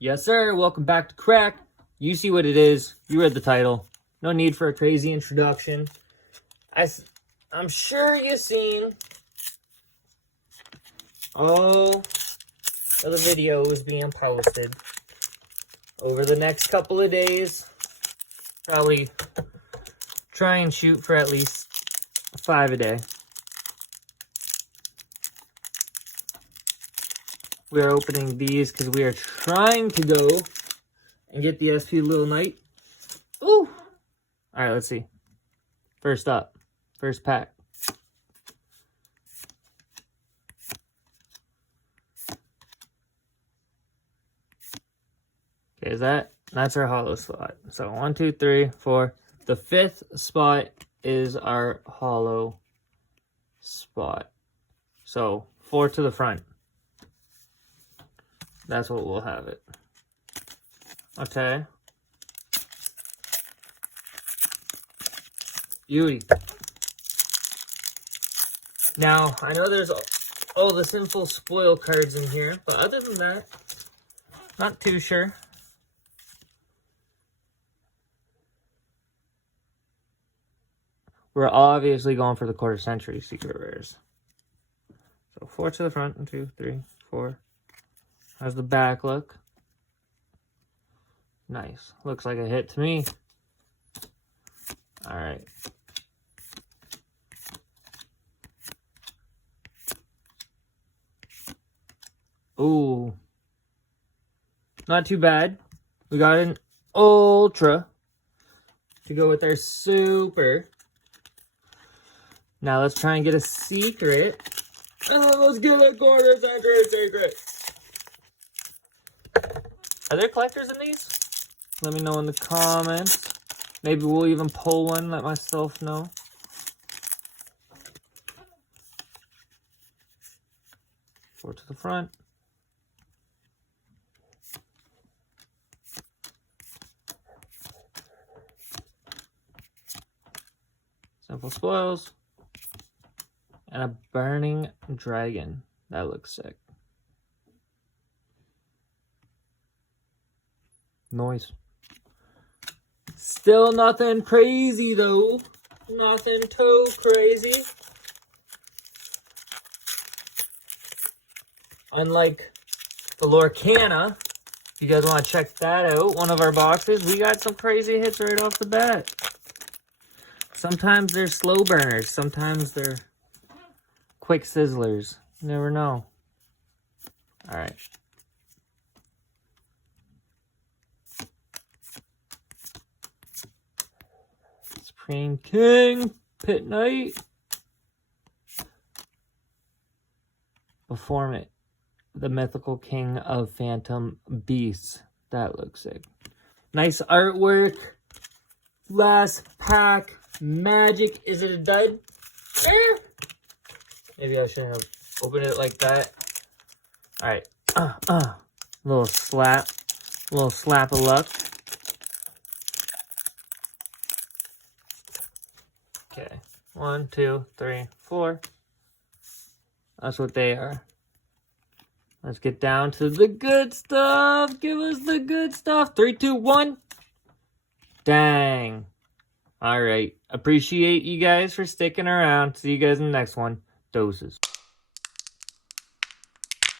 Yes, sir. Welcome back to Crack. You see what it is. You read the title. No need for a crazy introduction. I'm sure you've seen all of the videos being posted over the next couple of days. Probably try and shoot for at least 5 a day. We are opening these because we are trying to go and get the SP Little Knight. Ooh! Alright, let's see. First up. First pack. Okay, that's our hollow slot. So 1, 2, 3, 4. The 5th spot is our hollow spot. So 4 to the front. That's what we'll have it. Okay. YuGiOh. Now, I know there's all the Sinful Spoil cards in here, but other than that, not too sure. We're obviously going for the quarter century secret rares. So 4 to the front, 1, 2, 3, 4. How's the back look? Nice. Looks like a hit to me. Alright. Ooh. Not too bad. We got an ultra to go with our super. Now let's try and get a secret. And let's get a quarter century secret. Are there collectors in these? Let me know in the comments. Maybe we'll even pull one, let myself know. Four to the front. Simple Spoils. And a Burning Dragon. That looks sick. Noise. Still nothing crazy though. Nothing too crazy. Unlike the Lorcana, if you guys want to check that out, one of our boxes, we got some crazy hits right off the bat. Sometimes they're slow burners, sometimes they're quick sizzlers. You never know. Alright. Supreme King, Pit Knight. Before it, the Mythical King of Phantom Beasts. That looks sick. Nice artwork. Last pack. Magic. Is it a dud? Maybe I shouldn't have opened it like that. Alright. Little slap. Little slap of luck. Okay. 1, 2, 3, 4. That's what they are. Let's get down to the good stuff. Give us the good stuff. 3, 2, 1. Dang. All right. Appreciate you guys for sticking around. See you guys in the next one. Doses.